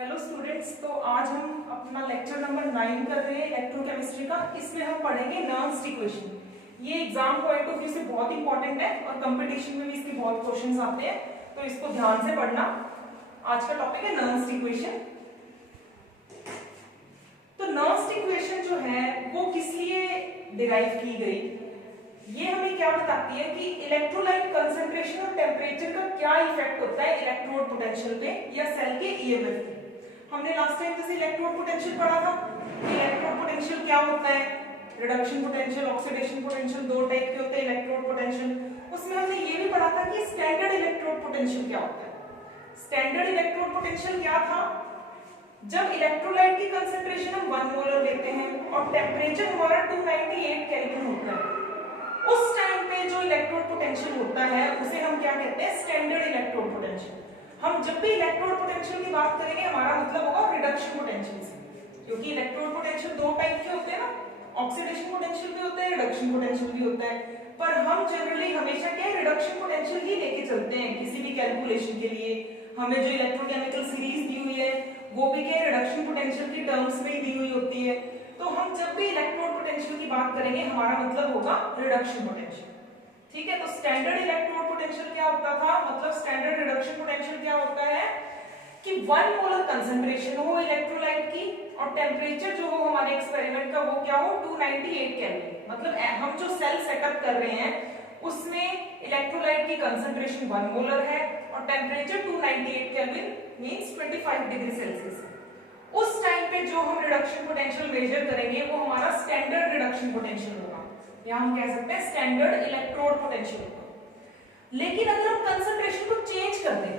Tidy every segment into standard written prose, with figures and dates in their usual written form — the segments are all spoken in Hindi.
हेलो स्टूडेंट्स, तो आज हम अपना लेक्चर नंबर 9 कर रहे हैं इलेक्ट्रोकेमिस्ट्री का। इसमें हम पढ़ेंगे नर्न्स्ट इक्वेशन। ये एग्जाम पॉइंट ऑफ व्यू से बहुत इंपॉर्टेंट है और कंपटीशन में भी इसके बहुत क्वेश्चंस आते हैं, तो इसको ध्यान से पढ़ना। आज का टॉपिक है नर्न्स्ट इक्वेशन। तो नर्न्स्ट इक्वेशन जो है वो किस लिए डिराइव की गई, ये हमें क्या बताती है कि इलेक्ट्रोलाइट कंसंट्रेशन और टेम्परेचर का क्या इफेक्ट होता है इलेक्ट्रोड पोटेंशियल पे या सेल के ईएमएफ पे। हमने लास्ट टाइम जैसे इलेक्ट्रोड पोटेंशियल पढ़ा था। इलेक्ट्रोड पोटेंशियल क्या होता है, रिडक्शन पोटेंशियल, ऑक्सीडेशन पोटेंशियल, दो टाइप के होते हैं इलेक्ट्रोड पोटेंशियल। उसमें हमने ये भी पढ़ा था कि स्टैंडर्ड इलेक्ट्रोड पोटेंशियल क्या होता है। स्टैंडर्ड इलेक्ट्रोड पोटेंशियल क्या था, जब इलेक्ट्रोलाइट की कंसंट्रेशन हम 1 मोलर लेते हैं और टेम्परेचर हमारा 298 केल्विन होता है, उस टाइम पे जो इलेक्ट्रोड पोटेंशियल होता है उसे हम क्या कहते हैं, स्टैंडर्ड इलेक्ट्रोड पोटेंशियल। हम जब भी इलेक्ट्रोड पोटेंशियल की बात करेंगे हमारा मतलब होगा रिडक्शन पोटेंशियल से, क्योंकि इलेक्ट्रोड पोटेंशियल दो टाइप के होते हैं ना, ऑक्सीडेशन पोटेंशियल भी होता है, रिडक्शन पोटेंशियल भी होता है। पर हम जनरली हमेशा क्या रिडक्शन पोटेंशियल ही लेके चलते हैं किसी भी कैलकुलेशन के लिए। हमें जो इलेक्ट्रोकेमिकल सीरीज दी हुई है वो भी क्या रिडक्शन पोटेंशियल की टर्म्स में ही दी हुई होती है। तो हम जब भी इलेक्ट्रोड पोटेंशियल की बात करेंगे हमारा मतलब होगा रिडक्शन पोटेंशियल। ठीक है, तो स्टैंडर्ड इलेक्ट्रोड पोटेंशियल क्या होता था, मतलब स्टैंडर्ड रिडक्शन पोटेंशियल क्या होता है कि 1 मोलर कंसंट्रेशन हो इलेक्ट्रोलाइट की और टेम्परेचर जो हो हमारे एक्सपेरिमेंट का वो क्या हो 298 केल्विन। मतलब हम जो सेल सेटअप कर रहे हैं उसमें इलेक्ट्रोलाइट की कंसंट्रेशन 1 मोलर है और temperature 298 kelvin means 25 degree Celsius. उस टाइम पे जो हम रिडक्शन पोटेंशियल मेजर करेंगे वो हमारा स्टैंडर्ड रिडक्शन पोटेंशियल होगा, या हम कह सकते हैं स्टैंडर्ड इलेक्ट्रोड पोटेंशियल होगा। लेकिन अगर हम कंसंट्रेशन को चेंज कर दें,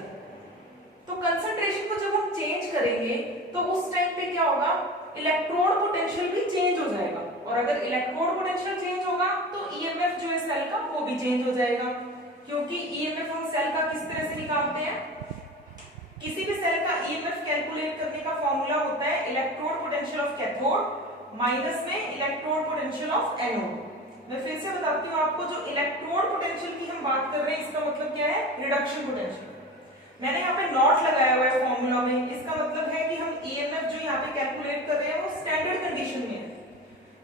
तो कंसंट्रेशन को जब हम चेंज करेंगे तो उस टाइम पे क्या होगा, इलेक्ट्रोड पोटेंशियल भी चेंज हो जाएगा। और अगर इलेक्ट्रोड पोटेंशियल चेंज होगा तो ईएमएफ जो है सेल का वो भी चेंज हो जाएगा, क्योंकि ईएमएफ हम सेल का किस तरह से निकालते हैं, किसी भी सेल का ईएमएफ कैलकुलेट करने का फॉर्मूला होता है electrode potential of cathode minus में इलेक्ट्रोड पोटेंशियल ऑफ एनोड। मैं फिर से बताती हूँ आपको, जो इलेक्ट्रोड पोटेंशियल की हम बात कर रहे हैं इसका मतलब क्या है, रिडक्शन पोटेंशियल। मैंने यहाँ पे नॉट लगाया हुआ है फॉर्मूला में, इसका मतलब है कि हम ईएमएफ जो यहाँ पे कैलकुलेट कर रहे हैं वो स्टैंडर्ड कंडीशन में है।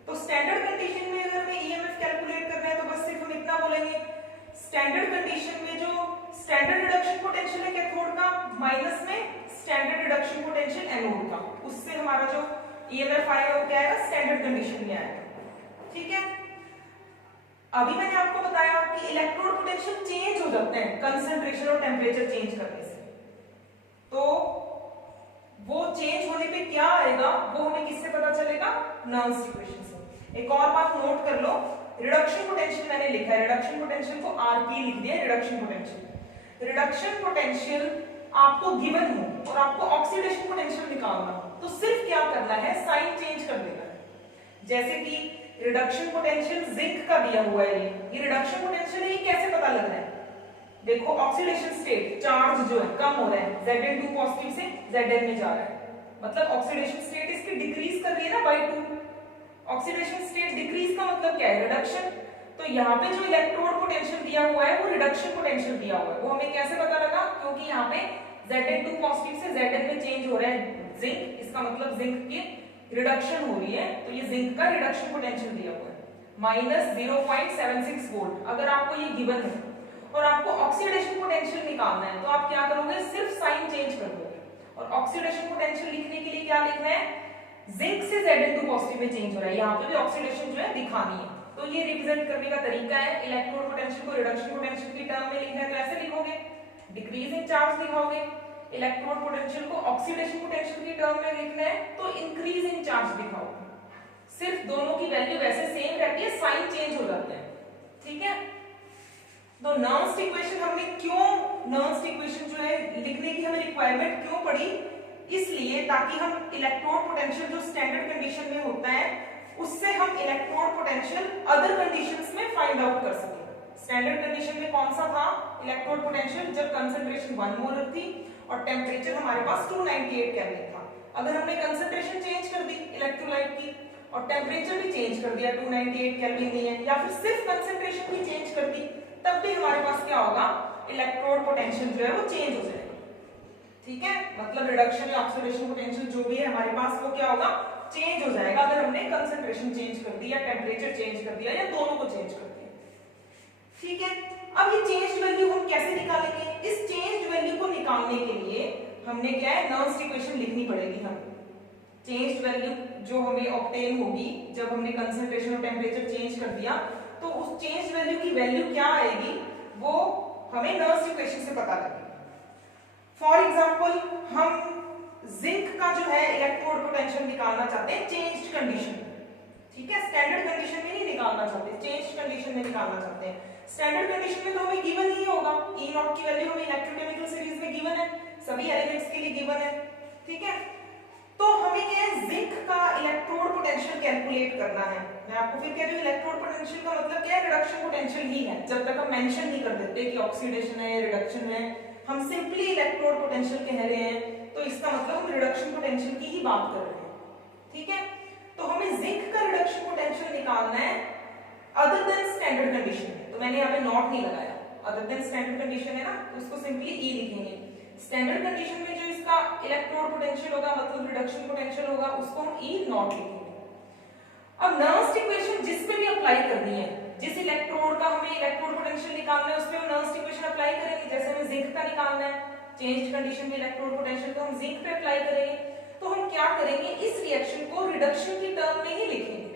तो स्टैंडर्ड कंडीशन में अगर हमें ईएमएफ कैलकुलेट करना है तो बस सिर्फ हम इतना बोलेंगे, स्टैंडर्ड कंडीशन में जो स्टैंडर्ड रिडक्शन पोटेंशियल है कैथोड का माइनस में स्टैंडर्ड रिडक्शन पोटेंशियल एनोड का, उससे हमारा जो ईएमएफ आएगा वो क्या आएगा, स्टैंडर्ड कंडीशन में आएगा। ठीक है, अभी मैंने आपको बताया कि इलेक्ट्रोड पोटेंशियल चेंज हो जाते हैं कंसंट्रेशन और टेम्परेचर चेंज करने से। तो वो चेंज होने पे क्या आएगा वो हमें किससे पता चलेगा, नर्न्स्ट इक्वेशन से। एक और बात नोट कर लो, रिडक्शन पोटेंशियल मैंने लिखा है, रिडक्शन पोटेंशियल को आरपी लिख दिया, रिडक्शन पोटेंशियल। रिडक्शन पोटेंशियल आपको गिवन हो और आपको ऑक्सीडेशन पोटेंशियल निकालना हो तो सिर्फ क्या करना है, साइन चेंज कर देना है। जैसे कि रिडक्शन पोटेंशियल जिंक का दिया हुआ है, ये रिडक्शन पोटेंशियल है, ये कैसे पता लग रहा है, देखो ऑक्सीडेशन स्टेट चार्ज जो है कम हो रहा है, Zn2 पॉजिटिव से Zn में जा रहा है, मतलब ऑक्सीडेशन स्टेट इसकी डिक्रीज कर रही है ना बाय 2। ऑक्सीडेशन स्टेट डिक्रीज का मतलब क्या है, रिडक्शन। तो यहाँ पे जो इलेक्ट्रोड पोटेंशियल दिया हुआ है वो रिडक्शन पोटेंशियल दिया हुआ है, वो हमें कैसे पता लगा, क्योंकि यहाँ पे Zn2 पॉजिटिव से Zn में चेंज हो रहा है जिंक, इसका मतलब जिंक की रिडक्शन हो रही है, तो ये जिंक का रिडक्शन पोटेंशियल दिया हुआ है माइनस 0.76 वोल्ट। अगर आपको ये गिवन है और आपको ऑक्सीडेशन पोटेंशियल निकालना है तो आप क्या करोगे, सिर्फ साइन चेंज कर दोगे। और ऑक्सीडेशन पोटेंशियल लिखने के लिए क्या लिखना है, जिंक से Zn2 पॉजिटिव में चेंज हो रहा है, यहाँ पे भी ऑक्सीडेशन जो है दिखानी है। तो ये रिप्रेजेंट करने का तरीका है, इलेक्ट्रोड पोटेंशियल को रिडक्शन पोटेंशियल की टर्म में लिखना है तो ऐसे लिखोगे, डिक्रीज इन चार्ज दिखाओगे। इलेक्ट्रोड पोटेंशियल को ऑक्सीडेशन पोटेंशियल की टर्म में लिखना है तो इंक्रीज इन चार्ज दिखाओगे। सिर्फ दोनों की वैल्यू वैसे सेम रहती है, साइन चेंज हो जाते हैं। ठीक है, तो नर्न्स्ट इक्वेशन हमने क्यों, नर्न्स्ट इक्वेशन जो है लिखने की हमें रिक्वायरमेंट क्यों पड़ी, इसलिए ताकि हम इलेक्ट्रोड पोटेंशियल जो स्टैंडर्ड कंडीशन में होता है उससे हम इलेक्ट्रोड पोटेंशियल अदर कंडीशंस में फाइंड आउट कर सके। स्टैंडर्ड कंडीशन में कौन सा था इलेक्ट्रोड पोटेंशियल, जब कंसंट्रेशन 1 मोलर थी और टेम्परेचर हमारे पास 298 केल्विन था। अगर हमने कंसंट्रेशन चेंज कर दी इलेक्ट्रोलाइट की और टेम्परेचर भी चेंज कर दिया, 298 केल्विन नहीं है, या फिर सिर्फ कंसंट्रेशन भी चेंज कर दी, तब भी हमारे पास क्या होगा, इलेक्ट्रोड पोटेंशियल जो है वो चेंज हो जाएगा। ठीक है, मतलब रिडक्शन या ऑक्सीडेशन पोटेंशियल जो भी है हमारे पास वो क्या होगा, चेंज हो जाएगा अगर हमने कंसंट्रेशन चेंज कर दी या टेम्परेचर चेंज कर दिया या दोनों को चेंज कर दिया। ठीक है, अब ये चेंज्ड वैल्यू हम कैसे निकालेंगे? इस चेंज्ड वैल्यू को निकालने के लिए हमने क्या है, नर्व्स इक्वेशन लिखनी पड़ेगी। हम चेंज्ड वैल्यू जो हमें ऑब्टेन होगी जब हमने कंसंट्रेशन और टेम्परेचर चेंज कर दिया, तो उस चेंज्ड वैल्यू की वैल्यू क्या आएगी वो हमें नर्व्स इक्वेशन से पता लगेगी। फॉर एग्जांपल हम जिंक का जो है इलेक्ट्रोड पोटेंशियल निकालना चाहते हैं चेंज्ड कंडीशन, ठीक है, स्टैंडर्ड कंडीशन में नहीं निकालना चाहते, चेंज्ड कंडीशन में निकालना चाहते हैं। स्टैंडर्ड कंडीशन में तो हमें गिवन ही होगा, E नॉट की वैल्यू हमें इलेक्ट्रोकेमिकल सीरीज में गिवन है, सभी एलिमेंट्स के लिए गिवन है। ठीक है, तो हमें क्या है, जिंक का इलेक्ट्रोड पोटेंशियल कैलकुलेट करना है। मैं आपको फिर कह रही हूं इलेक्ट्रोड पोटेंशियल का मतलब क्या है, रिडक्शन पोटेंशियल ही है। जब तक हम मेंशन नहीं कर देते कि ऑक्सीडेशन है रिडक्शन है, हम सिंपली इलेक्ट्रोड पोटेंशियल कह रहे हैं तो इसका मतलब हम रिडक्शन पोटेंशियल की ही बात कर रहे हैं। ठीक है, तो हमें जिंक का रिडक्शन पोटेंशियल निकालना है अदर देन स्टैंडर्ड कंडीशन में। तो मैंने यहाँ पे नॉट नहीं लगाया, अदर देन स्टैंडर्ड कंडीशन है ना, तो इसको सिंपली ई लिखेंगे। स्टैंडर्ड कंडीशन में जो इसका इलेक्ट्रोड पोटेंशियल होगा मतलब रिडक्शन पोटेंशियल होगा उसको हम ई नॉट लिखेंगे। अब नर्व्स इक्वेशन जिस पे भी अप्लाई करनी है, जिस इलेक्ट्रोड का हमें इलेक्ट्रोड पोटेंशियल निकालना है उस पे हम नर्व्स इक्वेशन अप्लाई करेंगे। जैसे हमें जिंक का निकालना है चेंज्ड कंडीशन में इलेक्ट्रोड पोटेंशियल, तो हम जिंक पे अप्लाई करेंगे। तो हम क्या करेंगे, इस रिएक्शन को रिडक्शन की टर्म में ही लिखेंगे,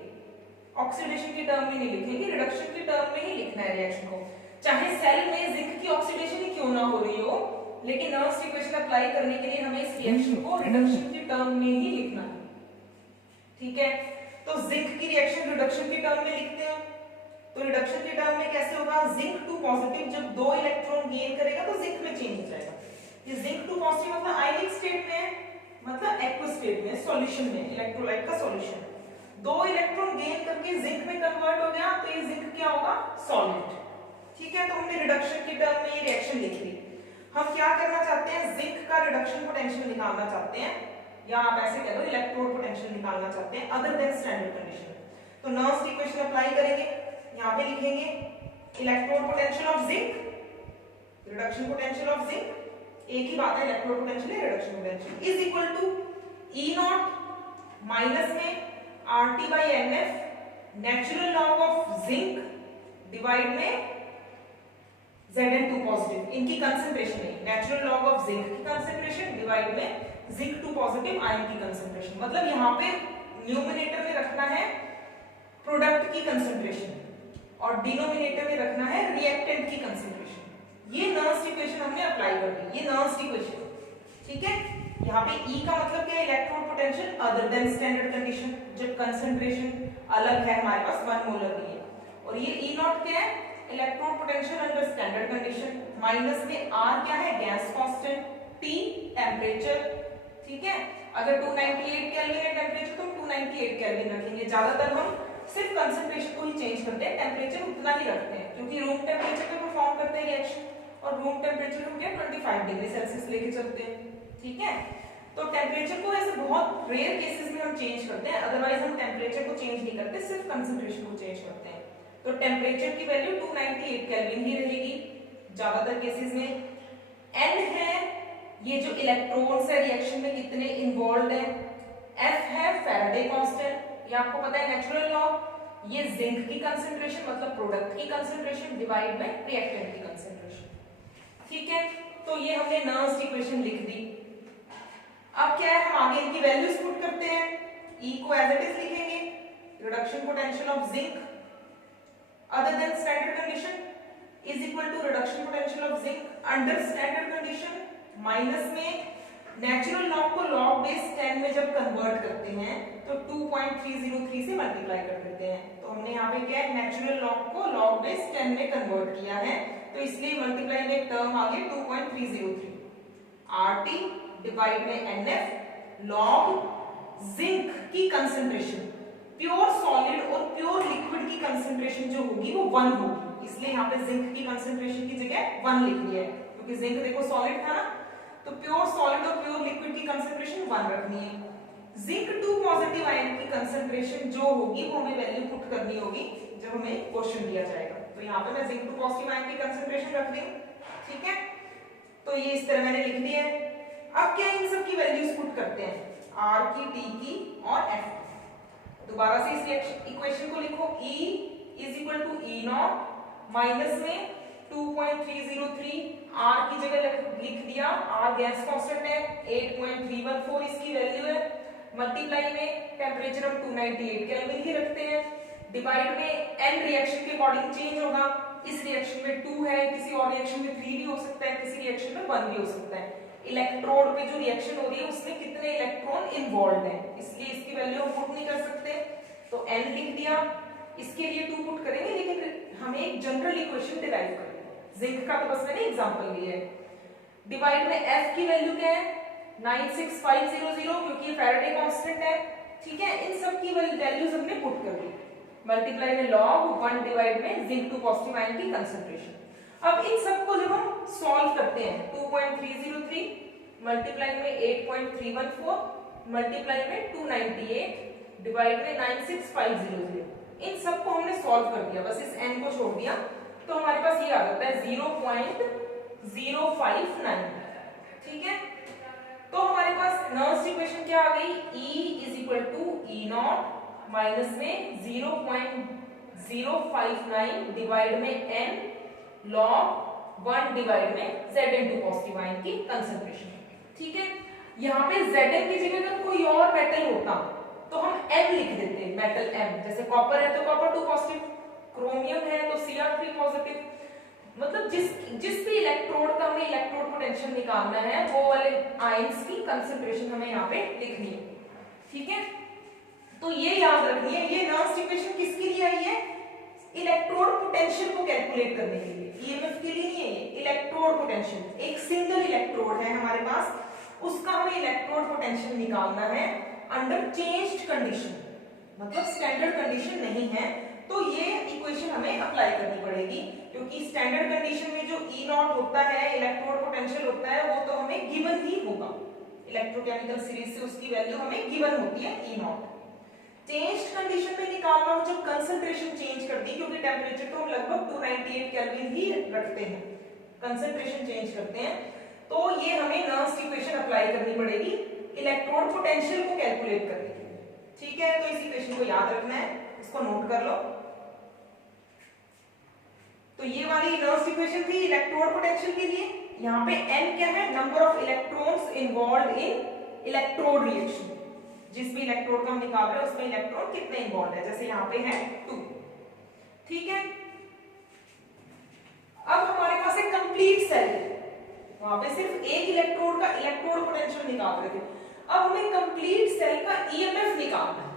ऑक्सीडेशन की टर्म में नहीं लिखेंगे, रिडक्शन की टर्म में ही लिखना है रिएक्शन को। चाहे सेल में जिंक की ऑक्सीडेशन ही क्यों ना हो रही हो, लेकिन नर्व्स इक्वेशन अप्लाई करने के लिए हमें इस रिएक्शन को रिडक्शन की टर्म में ही लिखना है। ठीक है, तो जिंक की रिएक्शन रिडक्शन की टर्म में लिखते हैं। तो रिडक्शन की टर्म में कैसे होगा, जिंक 2 पॉजिटिव जब 2 इलेक्ट्रॉन गेन करेगा तो जिंक में चेंज हो जाएगा। ये जिंक 2 पॉजिटिव मतलब आयनिक स्टेट में है, मतलब एक्वस स्टेट में, सॉल्यूशन में, इलेक्ट्रोलाइट का सॉल्यूशन। 2 इलेक्ट्रॉन गेन करके जिंक में कन्वर्ट हो गया तो ये जिंक क्या होगा, सॉलिड। ठीक है, तो हमने रिडक्शन की टर्म में ये रिएक्शन लिख ली। हम क्या करना चाहते हैं, जिंक का रिडक्शन पोटेंशियल निकालना चाहते हैं, या आप ऐसे कह दो इलेक्ट्रोड पोटेंशियल निकालना चाहते हैं अदर देन स्टैंडर्ड कंडीशन। तो नर्व्स इक्वेशन अप्लाई करेंगे, यहां पे लिखेंगे electrode potential of zinc, reduction potential of zinc, एक ही बात है, इलेक्ट्रोड पोटेंशियल है reduction potential, is equal to E not minus में RT by NF natural log of zinc divide में Zn2 पॉजिटिव, इनकी कंसंट्रेशन है, नेचुरल लॉग ऑफ जिंक की कंसंट्रेशन डिवाइड में जिंक 2 पॉजिटिव आयन की कंसंट्रेशन। मतलब यहाँ पे न्यूमरेटर में रखना है प्रोडक्ट की कंसंट्रेशन और डिनोमिनेटर में रखना है रिएक्टेंट की कंसंट्रेशन। ये नर्व्स इक्वेशन हमने अप्लाई कर दी, ये नर्व्स इक्वेशन। ठीक है, यहाँ पे E का मतलब क्या है, electrode potential other than standard condition, जब कंसंट्रेशन अलग है हमारे पास 1 मोलर की है। और ये E नॉट क्या है, electrode potential under standard condition, minus में R क्या है, गैस कांस्टेंट, T टेम्परेचर। ठीक है, अगर 298 केल्विन है टेम्परेचर तो हम 298 केल्विन रखेंगे। ज्यादातर हम सिर्फ कंसंट्रेशन को ही चेंज करते हैं, टेम्परेचर उतना ही रखते हैं क्योंकि रूम टेम्परेचर पे परफॉर्म करते हैं रिएक्शन, और रूम टेम्परेचर हम क्या 25 डिग्री सेल्सियस लेके चलते हैं। ठीक है, तो टेम्परेचर को ऐसे बहुत रेयर केसेस में हम चेंज करते हैं, अदरवाइज हम टेम्परेचर को चेंज नहीं करते, सिर्फ कंसंट्रेशन को चेंज करते हैं। तो टेम्परेचर की वैल्यू 298 केल्विन ही रहेगी ज्यादातर केसेस में। N है ये जो इलेक्ट्रॉन्स है रिएक्शन में कितने इन्वॉल्व है, F है फैराडे कांस्टेंट, ये आपको पता है नेचुरल लॉ, ये जिंक की कंसंट्रेशन मतलब प्रोडक्ट की कंसंट्रेशन डिवाइड में रिएक्टेंट की कंसंट्रेशन। ठीक है, तो ये हमने नर्व्स इक्वेशन लिख दी। अब क्या है, हम आगे इनकी वैल्यूज पुट करते हैं। E को एज इट इज लिखेंगे, reduction potential of zinc other than standard condition is equal to reduction potential of zinc under standard condition minus में नेचुरल लॉग को log बेस 10 में जब कन्वर्ट करते हैं तो 2.303 से मल्टीप्लाई कर देते हैं। तो हमने यहाँ पे क्या है, नेचुरल लॉग को log बेस 10 में कन्वर्ट किया है, तो इसलिए मल्टीप्लाई में टर्म आ गई 2.303 RT डिवाइड में NF log जिंक की कंसंट्रेशन, प्योर सॉलिड और प्योर लिक्विड की कंसंट्रेशन जो होगी वो 1 होगी, इसलिए यहाँ पे जिंक की कंसंट्रेशन की जगह 1 लिख दिया है क्योंकि जिंक देखो सॉलिड था ना, तो प्योर सॉलिड और प्योर लिक्विड की कंसंट्रेशन 1 रखनी है। जिंक 2 पॉजिटिव आयन की कंसंट्रेशन जो होगी वो हमें वैल्यू पुट करनी होगी जब हमें क्वेश्चन दिया जाएगा। तो यहाँ पे मैं जिंक 2 पॉजिटिव आयन की कंसंट्रेशन रख दी। ठीक है, तो ये इस तरह मैंने लिख दिया है। अब क्या इन सब करते हैं, R की, T की और F की। दोबारा से इस इक्वेशन को लिखो, E is equal to E not minus में 2.303, R की जगह लिख दिया, R गैस कांस्टेंट है, 8.314 इसकी वैल्यू है, मल्टीप्लाई में टेम्परेचर हम 298 केल्विन ही रखते हैं, डिवाइड में n रिएक्शन के अकॉर्डिंग चेंज होगा, इस रिएक्शन में 2 है, किसी और रिएक्शन में 3 भी हो सकता है, किसी रिएक्शन में 1 भी हो सकता है। इलेक्ट्रोड पे जो रिएक्शन हो रही है उसमें कितने इलेक्ट्रॉन इन्वॉल्व हैं, इसलिए इसकी वैल्यू हम पुट नहीं कर सकते, तो n लिख दिया। इसके लिए 2 पुट करेंगे, लेकिन हमें एक जनरल इक्वेशन डिराइव करनी है, जिंक का तो बस मैंने एग्जांपल लिया है। डिवाइड में f की वैल्यू क्या है, 96500, क्योंकि ये फैराडे कांस्टेंट है, ठीक है। इन सब की वैल्यूज हमने पुट कर दी, मल्टीप्लाई में log 1 डिवाइड में जिंक 2 पॉजिटिव आयन की कंसंट्रेशन। अब इन सब को जब हम सॉल्व करते हैं, 2.303 मल्टीप्लाई में 8.314 मल्टीप्लाई में 298 डिवाइड में 96500, इन सब को हमने सॉल्व कर दिया, बस इस n को छोड़ दिया, तो हमारे पास ये आ जाता है 0.059, ठीक है। तो हमारे पास नर्स इक्वेशन क्या आ गई, E is equal to E not minus में 0.059 डिवाइड में n log 1 डिवाइड में Zn2 पॉजिटिव आयन की कंसंट्रेशन, ठीक है। यहाँ पे Zn की जगह अगर कोई और मेटल होता तो हम M लिख देते, मेटल M, जैसे कॉपर है तो कॉपर 2 पॉजिटिव, क्रोमियम है तो Cr3 पॉजिटिव, मतलब जिस भी इलेक्ट्रोड का हमें इलेक्ट्रोड पोटेंशियल निकालना है वो वाले आयंस की कंसंट्रेशन हमें यहाँ पे लिखनी है, ठीक है। तो ये याद रखनी है, ये नर्स इक्वेशन किसके लिए आई है, इलेक्ट्रोड पोटेंशियल को कैलकुलेट करने के लिए, ईएमएफ के लिए नहीं है ये, इलेक्ट्रोड पोटेंशियल। एक सिंगल इलेक्ट्रोड है हमारे पास, उसका हमें इलेक्ट्रोड पोटेंशियल निकालना है अंडर चेंज्ड कंडीशन, मतलब स्टैंडर्ड कंडीशन नहीं है, तो ये इक्वेशन हमें अप्लाई करनी पड़ेगी, क्योंकि स्टैंडर्ड कंडीशन में जो E नॉट होता है, इलेक्ट्रोड पोटेंशियल होता है, वो तो हमें गिवन ही होगा, इलेक्ट्रोकेमिकल सीरीज से उसकी वैल्यू हमें गिवन होती है E नॉट। चेंज्ड कंडीशन में निकालना हो जब कंसंट्रेशन चेंज कर दी, क्योंकि टेम्परेचर तो हम लगभग 298 केल्विन ही रखते हैं, कंसंट्रेशन चेंज करते हैं, तो ये हमें नर्स इक्वेशन अप्लाई करनी पड़ेगी इलेक्ट्रोड पोटेंशियल को कैलकुलेट करने के लिए, ठीक है। तो इस इक्वेशन को याद रखना है, इसको नोट कर लो। तो ये वाली नर्स इक्वेशन थी इलेक्ट्रोड पोटेंशियल के लिए। यहाँ पे n क्या है, number of electrons involve in electrode reaction, जिस भी इलेक्ट्रोड का हम निकाल रहे हैं उसमें इलेक्ट्रॉन कितने इन्वॉल्व है, जैसे यहाँ पे है 2, ठीक है। अब हमारे पास एक कंप्लीट सेल है, वहां पे सिर्फ एक इलेक्ट्रोड का इलेक्ट्रोड पोटेंशियल निकाल रहे थे, अब हमें कंप्लीट सेल का ईएमएफ निकालना है,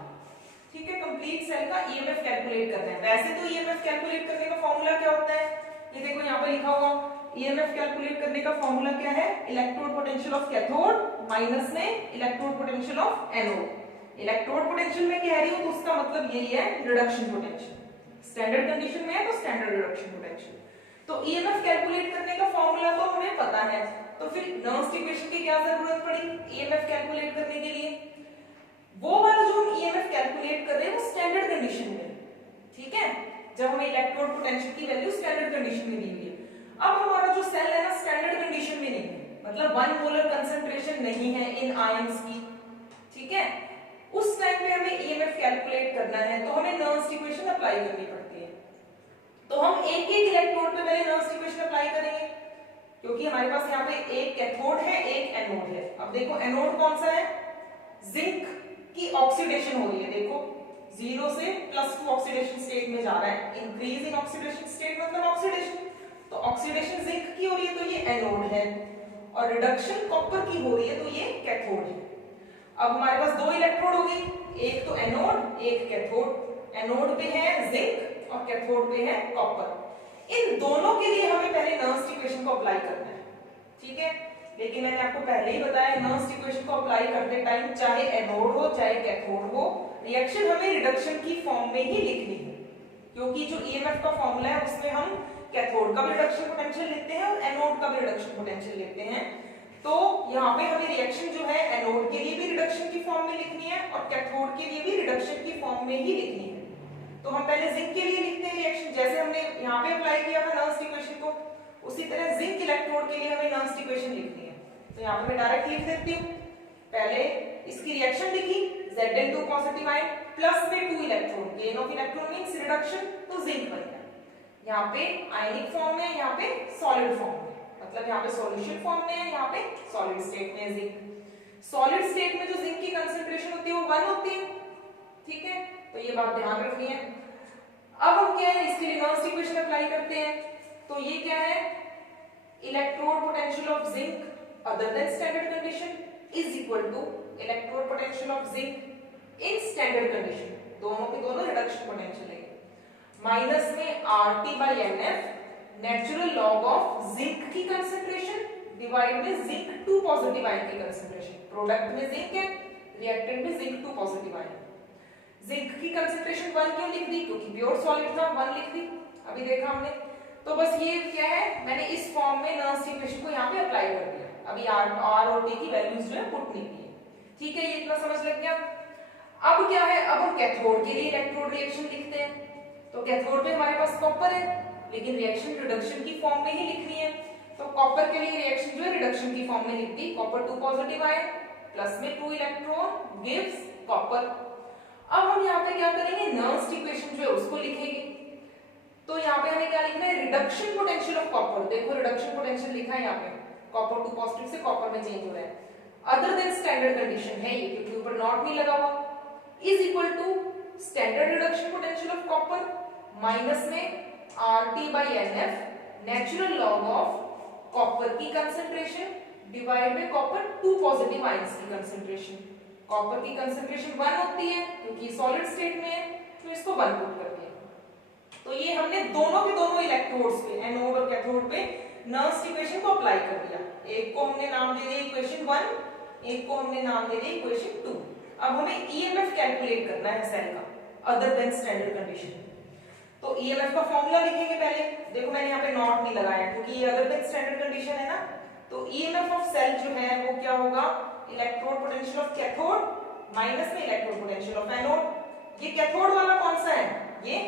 ठीक है। कंप्लीट सेल का ईएमएफ कैलकुलेट करना है। वैसे तो ईएमएफ कैलकुलेट करने का फॉर्मूला क्या होता है, ये देखो यहाँ पे लिखा हुआ, ईएमएफ कैलकुलेट करने का फॉर्मूला क्या है, electrode potential of cathode minus में electrode potential of anode. Electrode potential में कह रही हूं तो उसका मतलब यही है रिडक्शन पोटेंशियल, स्टैंडर्ड कंडीशन में है तो स्टैंडर्ड रिडक्शन पोटेंशियल। तो ईएमएफ कैलकुलेट करने का फॉर्मूला तो हमें पता है, तो फिर नर्स इक्वेशन की क्या जरूरत पड़ी ईएमएफ कैलकुलेट करने के लिए, वो वाला जो हम ईएमएफ कैलकुलेट कर रहे हैं वो स्टैंडर्ड कंडीशन में, ठीक है, जब हमें इलेक्ट्रोड पोटेंशियल की वैल्यू स्टैंडर्ड कंडीशन में दी हुई है। अब हमारा जो सेल है ना स्टैंडर्ड कंडीशन में नहीं है, मतलब 1 मोलर कंसंट्रेशन नहीं है इन आयंस की, ठीक है। उस टाइम पे हमें ईएमएफ कैलकुलेट करना है, तो हमें नर्स इक्वेशन अप्लाई करनी पड़ती है। तो हम एक एक इलेक्ट्रोड पे पहले नर्स इक्वेशन अप्लाई करेंगे, क्योंकि हमारे पास यहाँ पे एक कैथोड है एक एनोड है। अब देखो एनोड कौन सा है, जिंक की ऑक्सीडेशन हो रही है, देखो 0 से +2 ऑक्सीडेशन स्टेट में जा रहा है, इंक्रीजिंग ऑक्सीडेशन स्टेट मतलब ऑक्सीडेशन, तो ऑक्सीडेशन जिंक की हो रही है तो ये एनोड है, और रिडक्शन कॉपर की हो रही है तो ये कैथोड है। अब हमारे पास 2 इलेक्ट्रोड हो गए, एक तो एनोड एक कैथोड, एनोड पे है जिंक और कैथोड पे है कॉपर। इन दोनों के लिए हमें पहले नर्स इक्वेशन को अप्लाई करना है, ठीक है। लेकिन मैंने आपको पहले ही बताया नर्स इक्वेशन को अप्लाई करते टाइम चाहे एनोड हो चाहे कैथोड हो, रिएक्शन हमें रिडक्शन की फॉर्म में ही लिखनी है, क्योंकि जो ईएमएफ का फॉर्मूला है उसमें हम कैथोड का भी रिडक्शन पोटेंशियल लेते हैं और एनोड का भी रिडक्शन पोटेंशियल लेते हैं। तो यहाँ पे हमें रिएक्शन जो है एनोड के लिए भी रिडक्शन की फॉर्म में लिखनी है और कैथोड के लिए भी रिडक्शन की फॉर्म में ही लिखनी है। तो हम पहले जिंक के लिए लिखते हैं रिएक्शन, जैसे हमने यहाँ पे अप्लाई किया था नर्स इक्वेशन को, उसी तरह जिंक इलेक्ट्रोड के लिए हमें नर्स इक्वेशन लिखनी है। तो यहाँ पे मैं डायरेक्ट लिख देती हूँ, पहले इसकी रिएक्शन लिखी Zn2 पॉजिटिव आयन प्लस में 2 electron, gain of electron means reduction, तो जिंक बन गया। यहाँ पे आयनिक फॉर्म में, यहाँ पे सॉलिड फॉर्म में, मतलब यहाँ पे सॉल्यूशन फॉर्म में है, यहाँ पे सॉलिड स्टेट में है जिंक। सॉलिड स्टेट में जो जिंक की कंसंट्रेशन होती है वो 1 होती है, ठीक है, तो ये बात ध्यान रखनी है। अब हम क्या है इसके लिए नर्स इक्वेशन अप्लाई करते हैं, तो ये क्या है, electrode potential of zinc other than standard condition is equal to electrode potential of zinc in standard condition, दोनों के दोनों रिडक्शन पोटेंशियल है, माइनस में RT/NF natural log of zinc की कंसंट्रेशन डिवाइड में जिंक 2 पॉजिटिव आयन की कंसंट्रेशन, प्रोडक्ट में जिंक है, रिएक्टेंट में जिंक 2 पॉजिटिव आयन। जिंक की कंसंट्रेशन 1 क्यों लिख दी, क्योंकि प्योर सॉलिड था, 1 लिख दी, अभी देखा हमने। तो बस ये क्या है, मैंने इस फॉर्म में नर्स इक्वेशन को यहाँ पे अप्लाई कर दिया, अभी R और T की वैल्यूज जो है पुट नहीं की है, ठीक है, ये इतना समझ लग गया। अब क्या है, अब हम कैथोड के लिए इलेक्ट्रोड रिएक्शन लिखते हैं, तो कैथोड पे हमारे पास कॉपर है, लेकिन रिएक्शन रिडक्शन की फॉर्म में ही लिखनी है, तो कॉपर के लिए रिएक्शन जो है रिडक्शन की फॉर्म में लिख दी, कॉपर 2 पॉजिटिव आयन प्लस में 2 इलेक्ट्रॉन गिव्स कॉपर। अब हम यहाँ पे क्या करेंगे, नर्स इक्वेशन जो है उसको लिखेंगे, तो यहाँ पे हमें क्या लिखना है, रिडक्शन पोटेंशियल ऑफ कॉपर, देखो रिडक्शन पोटेंशियल लिखा है यहाँ पे, कॉपर 2 पॉजिटिव से कॉपर में चेंज हो रहा है, अदर देन स्टैंडर्ड कंडीशन है ये, क्योंकि ऊपर नॉट नहीं लगा हुआ, is equal to standard reduction potential of copper minus में RT/NF natural log of copper की कंसंट्रेशन डिवाइड में कॉपर 2 पॉजिटिव आयंस की कंसंट्रेशन। कॉपर की कंसंट्रेशन 1 होती है क्योंकि सॉलिड स्टेट में है, तो इसको 1 पुट करते हैं। तो ये हमने दोनों के दोनों इलेक्ट्रोड्स पे, एनोड और कैथोड पे नर्स इक्वेशन को अप्लाई कर दिया। एक को हमने नाम दे दिया इक्वेशन 1, एक को हमने नाम दे दिया इक्वेशन 2। अब हमें ईएमएफ कैलकुलेट करना है सेल का अदर देन स्टैंडर्ड कंडीशन। तो ईएमएफ का फॉर्मूला लिखेंगे पहले, देखो मैंने यहाँ पे नॉट नहीं लगाया क्योंकि ये अदर देन स्टैंडर्ड कंडीशन है ना, तो ईएमएफ ऑफ सेल जो है वो क्या होगा, electrode potential of cathode minus में इलेक्ट्रोड पोटेंशियल ऑफ एनोड। ये कैथोड वाला कौन सा है, ये,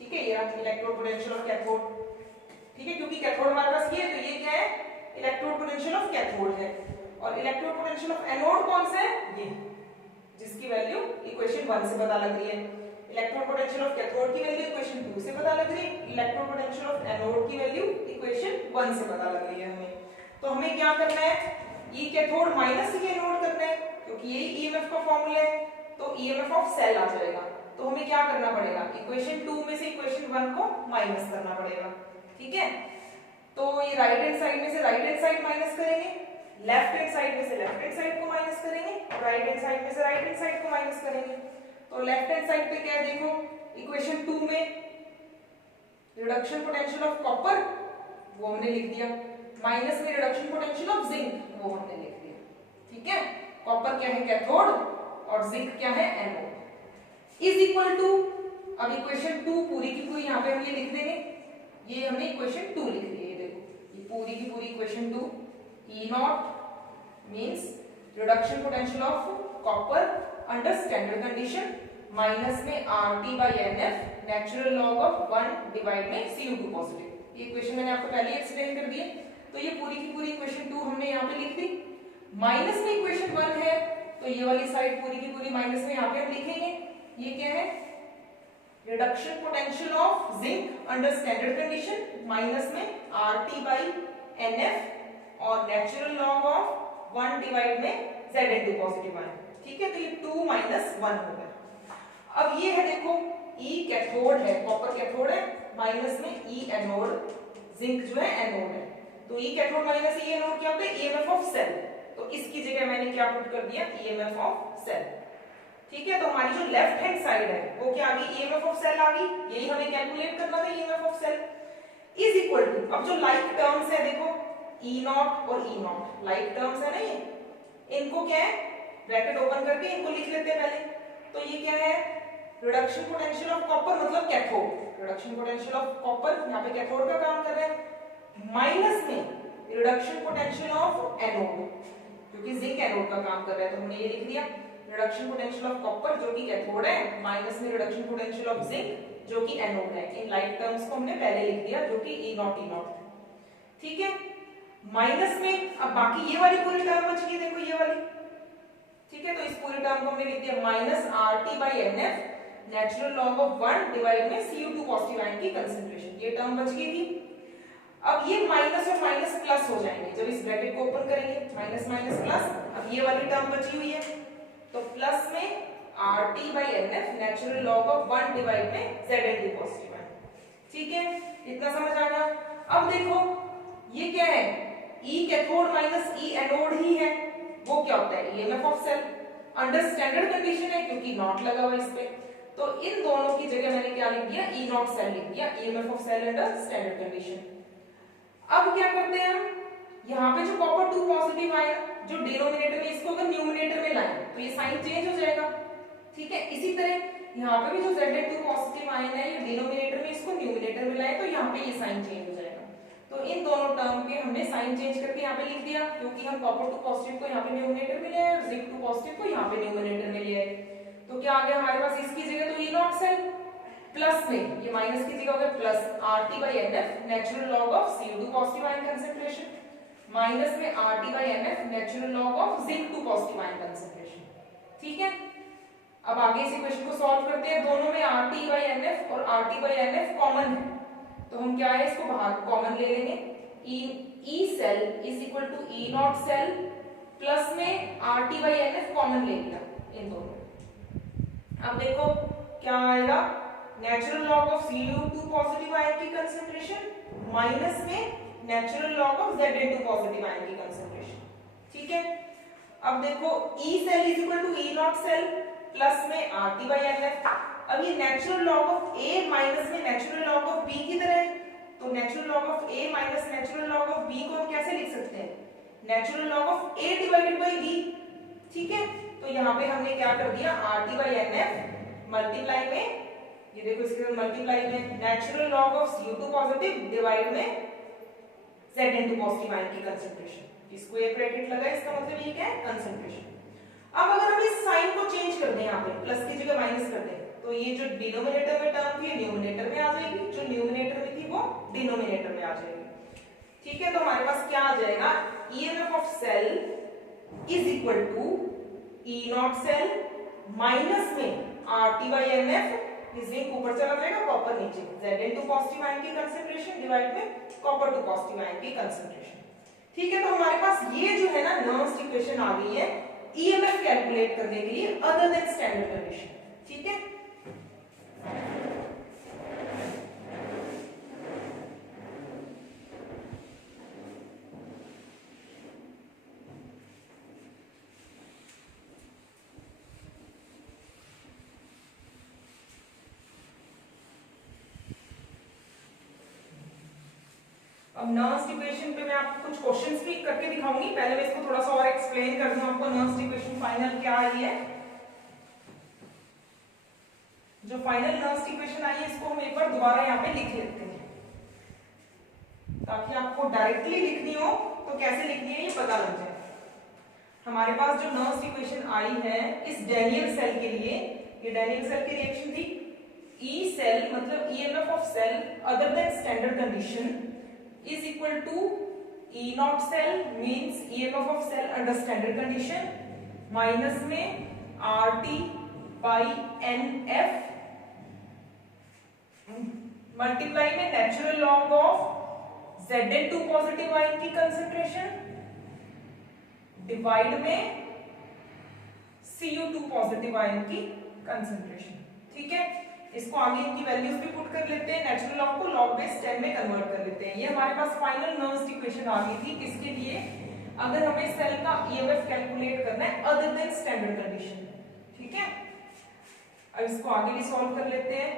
ठीक है, ये इलेक्ट्रोड पोटेंशियल ऑफ कैथोड, ठीक है, क्योंकि कैथोड हमारे पास ये है, तो ये क्या है, इलेक्ट्रोड पोटेंशियल ऑफ कैथोड है। और इलेक्ट्रोड पोटेंशियल ऑफ एनोड कौन सा है, ये, जिसकी वैल्यू इक्वेशन 1 से पता लग रही है। इलेक्ट्रोड पोटेंशियल ऑफ कैथोड की वैल्यू इक्वेशन 2 से पता लग रही है, इलेक्ट्रोड पोटेंशियल ऑफ एनोड की वैल्यू इक्वेशन 1 से पता लग रही है हमें। तो हमें क्या करना है, ई कैथोड माइनस ई एनोड करना है, क्योंकि ये ईएमएफ का फार्मूला है, तो ईएमएफ ऑफ सेल आ जाएगा। तो हमें क्या करना पड़ेगा, इक्वेशन 2 में से इक्वेशन 1 को माइनस करना पड़ेगा, ठीक है। तो ये राइट हैंड साइड में से राइट हैंड साइड माइनस करेंगे, लेफ्ट हैंड साइड में से लेफ्ट हैंड साइड को माइनस करेंगे, राइट हैंड साइड में से राइट हैंड साइड को माइनस करेंगे। तो लेफ्ट हैंड साइड पे क्या है, देखो इक्वेशन 2 में रिडक्शन पोटेंशियल ऑफ कॉपर वो हमने लिख दिया, माइनस में रिडक्शन पोटेंशियल ऑफ जिंक वो हमने लिख दिया, ठीक है। कॉपर क्या है, कैथोड, और जिंक क्या है, एनोड, इज इक्वल टू, अब इक्वेशन 2 पूरी की पूरी यहाँ पे हम ये लिख देंगे, ये हमने इक्वेशन 2 लिख दी है, देखो ये पूरी की पूरी equation 2, E not means reduction potential of copper under standard condition minus में RT/NF natural log of 1 divide में Cu2 पॉजिटिव। ये इक्वेशन मैंने आपको पहले एक्सप्लेन कर दी है। तो ये पूरी की पूरी इक्वेशन 2 हमने यहाँ पे लिख दी, माइनस में इक्वेशन 1 है, तो ये वाली साइड पूरी की पूरी माइनस में यहाँ पे हम लिखेंगे। ये क्या है, reduction potential of zinc under standard condition minus में RT/NF और नेचुरल लॉग ऑफ 1 डिवाइड में Zn2 पॉजिटिव आयन, ठीक है। तो ये 2 - 1 हो गया। अब ये है देखो E कैथोड है, कॉपर कैथोड है, माइनस में E एनोड, जिंक जो है एनोड है। तो E cathode minus E anode क्या होता है, ईएमएफ ऑफ सेल। तो इसकी जगह मैंने क्या पुट कर दिया, ईएमएफ ऑफ सेल, ठीक है। तो हमारी जो लेफ्ट हैंड साइड है वो क्या आ गई, ईएमएफ ऑफ सेल आ गई, यही हमें कैलकुलेट करना था, EMF of cell is equal to, अब जो लाइक टर्म्स है देखो E नॉट और E नॉट लाइक टर्म्स है ना, ये इनको क्या है, ब्रैकेट ओपन करके इनको लिख लेते हैं पहले। तो ये क्या है, रिडक्शन पोटेंशियल ऑफ कॉपर मतलब cathode, reduction potential of copper यहाँ पे कैथोड का काम कर रहा है, माइनस में रिडक्शन पोटेंशियल ऑफ एनोड क्योंकि जिंक एनोड का काम कर रहा है, तो हमने ये लिख दिया रिडक्शन पोटेंशियल ऑफ कॉपर जो कि कैथोड है, माइनस में रिडक्शन पोटेंशियल ऑफ जिंक जो कि एनोड है। इन लाइक टर्म्स को हमने पहले लिख दिया जो कि E नॉट ठीक है। माइनस में अब बाकी ये वाली पूरी टर्म बच गई, देखो ये वाली, ठीक है। तो इस पूरी टर्म को हमने लिख दिया minus RT by NF natural log of 1 divide में Cu2 पॉजिटिव आयन की कंसंट्रेशन, ये टर्म बच गई थी। अब ये माइनस और माइनस प्लस हो जाएंगे जब इस ब्रैकेट को ओपन करेंगे, माइनस माइनस प्लस। अब ये वाली टर्म बची हुई है, तो प्लस में RT by NF natural log of 1 divide में Zn2 पॉजिटिव आयन, ठीक है। इतना समझ आ गया। अब देखो ये क्या है, E cathode minus E anode ही है, वो क्या होता है EMF of cell, under standard condition है क्योंकि नॉट लगा हुआ इस पे, तो इन दोनों की जगह मैंने क्या लिख दिया, E नॉट सेल लिख दिया, EMF of cell under standard condition. अब क्या करते हैं हम, यहाँ पे जो कॉपर 2 पॉजिटिव आया जो डिनोमिनेटर में, इसको अगर न्यूमिनेटर में लाएं तो ये साइन चेंज हो जाएगा, ठीक है। इसी तरह यहाँ पे भी जो Zn2 पॉजिटिव आयन है ये डिनोमिनेटर में, इसको न्यूमिनेटर में लाएं तो यहाँ पे ये साइन चेंज हो जाएगा। तो इन दोनों टर्म के हमने साइन चेंज करके यहाँ पे लिख दिया, क्योंकि हम कॉपर 2 पॉजिटिव को यहाँ पे न्यूमिनेटर में ले आए और Zn2 पॉजिटिव को यहाँ पे न्यूमिनेटर में ले आए। तो क्या आ गया हमारे पास, इसकी जगह तो E नॉट सेल, प्लस में ये माइनस की जगह हो गया plus RT by NF natural log of Cu2 positive ion concentration, minus में RT by NF natural log of Zinc2 positive ion concentration, ठीक है। अब आगे इस इक्वेशन को सॉल्व करते हैं, दोनों में RT बाई NF और RT बाई NF कॉमन है, तो हम क्या है इसको बाहर कॉमन ले लेंगे, E cell is equal to E not cell plus में RT बाई NF कॉमन ले लिया इन दोनों। अब देखो क्या आएगा, natural log of Cu2 positive ion की कंसंट्रेशन माइनस में natural log of Zn2 positive ion की कंसंट्रेशन, ठीक है। अब देखो E cell is equal to E not cell plus में RT बाई NF। अब ये natural log of A minus में नेचुरल लॉग ऑफ B की तरह है, तो natural log of A minus natural log of B को हम कैसे लिख सकते हैं, natural log of A divided by B, ठीक है। तो यहाँ पे हमने क्या कर दिया, RT बाई NF मल्टीप्लाई में, ये देखो इसके साथ मल्टीप्लाई में natural log of Cu2 positive divide में Zn2 पॉजिटिव आयन की कंसंट्रेशन, इसको एक ब्रैकेट लगा, इसका मतलब ये क्या है कंसंट्रेशन। अब अगर हम इस साइन को चेंज कर दें, यहाँ पे प्लस की जगह माइनस कर दें, तो ये जो डिनोमिनेटर में टर्म थी न्यूमिनेटर में आ जाएगी, जो न्यूमिनेटर में थी वो डिनोमिनेटर में आ जाएगी, ठीक है। तो हमारे पास क्या आ जाएगा, EMF of cell is equal to E not cell minus में RT बाई NF, जिंक ऊपर चला जाएगा कॉपर नीचे, Zn2 पॉजिटिव आयन की कंसंट्रेशन डिवाइड में कॉपर 2 पॉजिटिव आयन की कंसंट्रेशन, ठीक है। तो हमारे पास ये जो है ना नर्व्स इक्वेशन आ गई है EMF कैलकुलेट करने के लिए अदर देन स्टैंडर्ड कंडीशन, ठीक है। अब नर्व्स इक्वेशन पे मैं आपको कुछ क्वेश्चंस भी करके दिखाऊंगी, पहले मैं इसको थोड़ा सा और एक्सप्लेन कर दूं आपको, नर्व्स इक्वेशन फाइनल क्या आई है, जो फाइनल नर्व्स इक्वेशन आई है इसको हम एक बार दोबारा यहाँ पे लिख लेते हैं, ताकि आपको डायरेक्टली लिखनी हो तो कैसे लिखनी है ये पता लग जाए। हमारे पास जो नर्व्स इक्वेशन आई है इस डैनियल सेल के लिए, ये डैनियल सेल की रिएक्शन थी, E सेल मतलब EMF of cell other than standard condition is equal to E naught cell means EMF of cell under standard condition minus में RT by NF multiply में natural log of Zn2 positive ion की concentration divide में Cu2 positive ion की concentration, ठीक है। इसको आगे इनकी वैल्यूज भी पुट कर लेते हैं, नेचुरल लॉग को लॉग बेस 10 में कन्वर्ट कर लेते हैं। ये हमारे पास फाइनल नर्व्स इक्वेशन आ गई थी, किसके लिए, अगर हमें सेल का EMF कैलकुलेट करना है अदर देन स्टैंडर्ड कंडीशन, ठीक है। अब इसको आगे भी सॉल्व कर लेते हैं,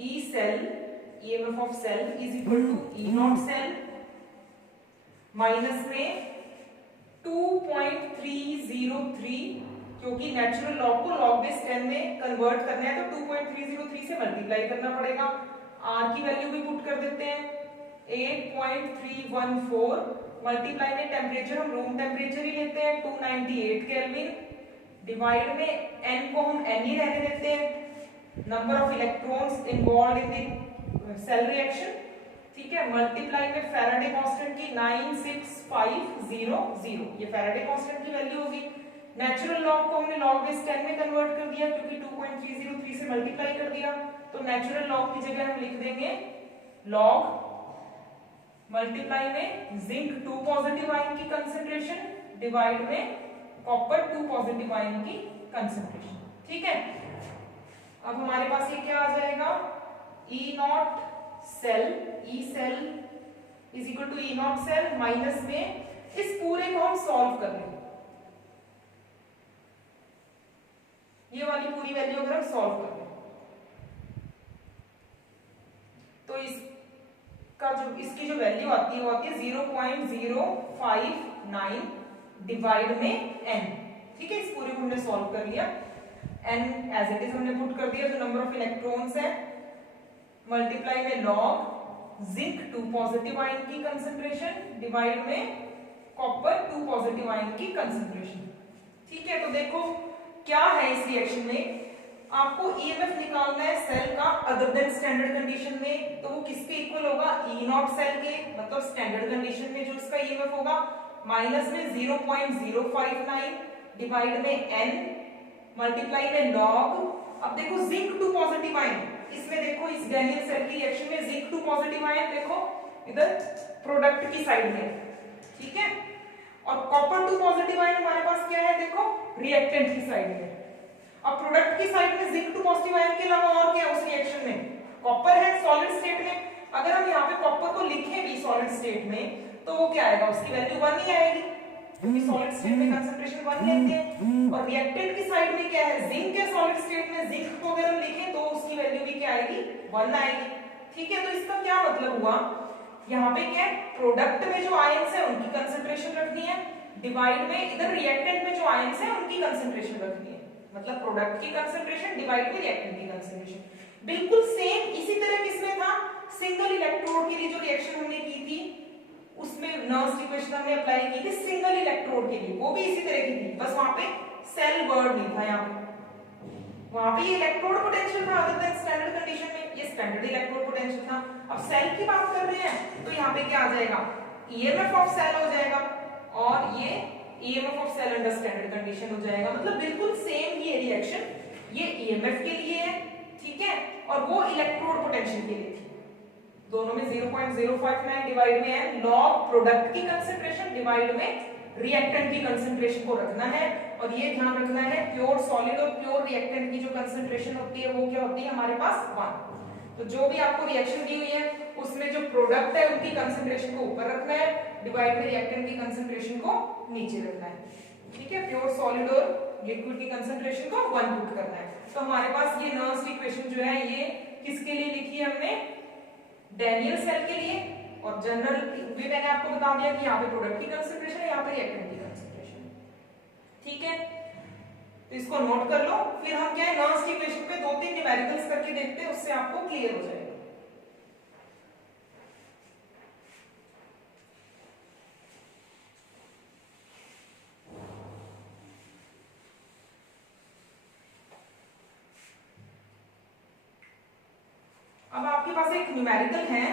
E cell EMF of cell is equal to E not cell minus में 2.303, क्योंकि नेचुरल लॉग को लॉग बेस 10 में कन्वर्ट करना है तो 2.303 से मल्टीप्लाई करना पड़ेगा, R की वैल्यू भी पुट कर देते हैं 8.314 मल्टीप्लाई में टेम्परेचर हम रूम टेम्परेचर ही लेते हैं 298 केल्विन, डिवाइड में N को हम N ही रहने देते हैं, number of electrons involve in the cell reaction, ठीक है, मल्टीप्लाई में फैराडे कांस्टेंट की 96500, ये फैराडे कांस्टेंट की वैल्यू होगी। नेचुरल लॉग को हमने लॉग बेस 10 में कन्वर्ट कर दिया क्योंकि 2.303 से मल्टीप्लाई कर दिया, तो नेचुरल लॉग की जगह हम लिख देंगे लॉग मल्टीप्लाई में जिंक 2 पॉजिटिव आयन की कंसंट्रेशन डिवाइड में कॉपर 2 पॉजिटिव आयन की कंसंट्रेशन। ठीक है, अब हमारे पास ये क्या आ जाएगा, E not cell, E cell is equal to E not cell minus में इस पूरे को हम सॉल्व कर लेंगे, ये वाली पूरी वैल्यू अगर हम सॉल्व कर लें तो इसकी जो वैल्यू आती है वो आती है 0.059 डिवाइड में n। ठीक है, इस पूरे को हमने सॉल्व कर लिया, n एज इट इज हमने पुट कर दिया, जो नंबर ऑफ इलेक्ट्रॉन्स है मल्टीप्लाई में लॉग जिंक 2 पॉजिटिव आयन की कंसंट्रेशन डिवाइड में कॉपर 2 पॉजिटिव आयन की कंसंट्रेशन। ठीक है, तो देखो क्या है इस रिएक्शन में, आपको ईएमएफ निकालना है सेल का अदर देन स्टैंडर्ड कंडीशन में, तो वो किसके इक्वल होगा, ई नॉट सेल के, मतलब स्टैंडर्ड कंडीशन में जो इसका ईएमएफ होगा माइनस में 0.059 डिवाइड में n मल्टीप्लाई में लॉग। अब देखो जिंक 2 पॉजिटिव आयन, इसमें देखो इस गैलियम सेल की रिएक्शन में जिंक 2 पॉजिटिव आयन देखो इधर प्रोडक्ट की साइड में, ठीक है, और कॉपर 2 पॉजिटिव आयन हमारे पास क्या है, देखो रिएक्टेंट की साइड में। अब प्रोडक्ट की साइड में जिंक 2 पॉजिटिव आयन के अलावा और क्या है उस रिएक्शन में, कॉपर है सॉलिड स्टेट में। अगर हम यहाँ पे कॉपर को लिखें भी सॉलिड स्टेट में तो वो क्या आएगा, उसकी वैल्यू 1 ही आएगी क्योंकि सॉलिड स्टेट में कंसंट्रेशन 1 लेते हैं। और रिएक्टेंट की साइड में क्या है, जिंक है सॉलिड स्टेट में, जिंक को अगर हम लिखें तो उसकी वैल्यू भी क्या आएगी, 1 आएगी। ठीक है, तो इसका क्या मतलब हुआ, यहाँ पे क्या है, प्रोडक्ट में जो आयंस है उनकी कंसंट्रेशन रखनी है, डिवाइड में इधर रिएक्टेंट में जो आयंस है उनकी कंसंट्रेशन रखनी है, मतलब प्रोडक्ट की कंसंट्रेशन डिवाइड में रिएक्टेंट की कंसंट्रेशन। बिल्कुल सेम इसी तरह किसमें था, सिंगल इलेक्ट्रोड के लिए जो रिएक्शन हमने की थी उसमें नर्व्स इक्वेशन हमने अप्लाई की थी सिंगल इलेक्ट्रोड के लिए, वो भी इसी तरह की थी, बस वहां पे सेल वर्ड नहीं था, यहाँ पे वहां पे ये इलेक्ट्रोड पोटेंशियल था अदर देन स्टैंडर्ड कंडीशन में, ये स्टैंडर्ड इलेक्ट्रोड पोटेंशियल था। अब सेल की बात कर रहे हैं तो यहाँ पे क्या आ जाएगा, ईएमएफ ऑफ सेल हो जाएगा और ये EMF of cell under standard condition हो जाएगा, मतलब बिल्कुल सेम ये रिएक्शन, ये ईएमएफ के लिए है, ठीक है, और वो इलेक्ट्रोड पोटेंशियल के लिए थी। दोनों में 0.059 डिवाइड में है लॉग प्रोडक्ट की कंसंट्रेशन डिवाइड में रिएक्टेंट की कंसंट्रेशन को रखना है, और ये ध्यान रखना है प्योर सॉलिड और प्योर रिएक्टेंट की जो कंसंट्रेशन होती है वो क्या होती है हमारे पास 1। तो जो भी आपको रिएक्शन दी हुई है उसमें जो प्रोडक्ट है उनकी कंसंट्रेशन को ऊपर रखना है, डिवाइड में रिएक्टेंट की कंसंट्रेशन को नीचे रखना है। ठीक है, प्योर सॉलिड और लिक्विड की कंसंट्रेशन को 1 पुट करना है। तो हमारे पास ये नर्व्स इक्वेशन जो है ये किसके लिए लिखी है हमने, डैनियल सेल के लिए, और जनरल भी मैंने आपको बता दिया कि यहाँ पे प्रोडक्ट की कंसंट्रेशन है, यहाँ पे रिएक्टेंट की कंसंट्रेशन। ठीक है, तो इसको नोट कर लो, फिर हम क्या है नर्व्स की इक्वेशन पे 2-3 न्यूमेरिकल्स करके देखते हैं, उससे आपको क्लियर हो जाएगा। अब आपके पास एक न्यूमेरिकल है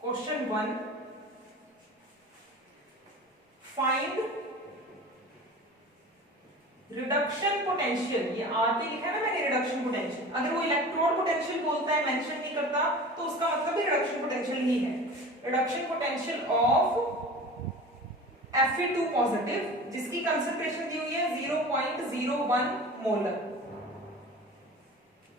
क्वेश्चन 1, फाइंड रिडक्शन पोटेंशियल, ये आर पे लिखा है ना मैंने रिडक्शन पोटेंशियल, अगर वो इलेक्ट्रोड पोटेंशियल बोलता है मेंशन नहीं करता तो उसका मतलब भी रिडक्शन पोटेंशियल ही है। Reduction potential of Fe2 positive जिसकी कंसंट्रेशन दी हुई है 0.01 मोलर।